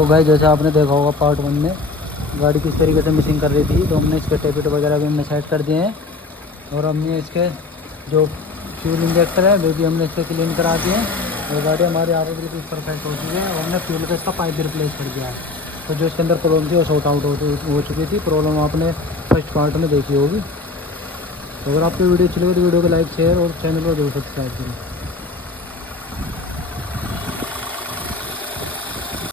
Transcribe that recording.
तो गाइस जैसे आपने देखा होगा पार्ट 1 में गाड़ी किस तरीके से मिसिंग कर रही थी, तो हमने इसके टेपिट वगैरह भी हमने सेट कर दिए हैं। और हमने इसके जो फ्यूल इंजेक्टर है वो भी हमने इससे क्लीन करा दिए हैं। और गाड़ी हमारी आगे बिल्कुल परफेक्ट हो चुकी है। और हमने फ्यूल का इसका पाइप भी रिप्लेस कर दिया है। तो जो इसके अंदर प्रॉब्लम थी वो सॉर्ट आउट हो चुकी थी। प्रॉब्लम आपने फर्स्ट पार्ट में देखी होगी। तो अगर आपको वीडियो अच्छी लगे तो वीडियो को लाइक शेयर और चैनल को जरूर सब्सक्राइब करें।